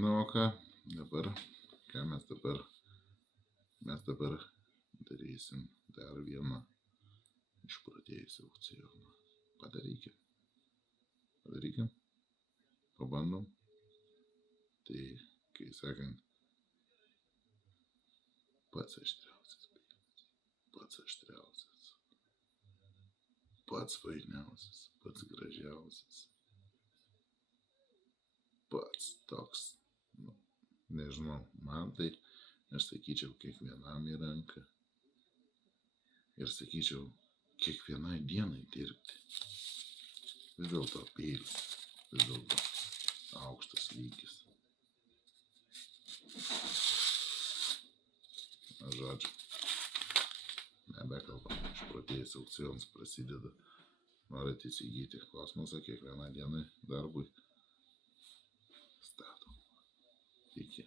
Nu, o ką dabar, mes dabar darysim dar vieną išprotėjusį aukcioną. Padarykim, pabandom. Tai, kai sakant, pats aštriausias, pats fainiausias, pats gražiausias, pats toks, nežinau, man tai, aš sakyčiau, kiekvienam į ranką ir sakyčiau, kiekvienai dienai dirbti. Vis dėlto peilis, vis dėlto aukštas lygis. Na, žodžiu, nebekalbam, išprotėjęs aukcionas prasideda. Norit įsigyti kosmosą kiekvieną dieną darbui. Statom. Iki.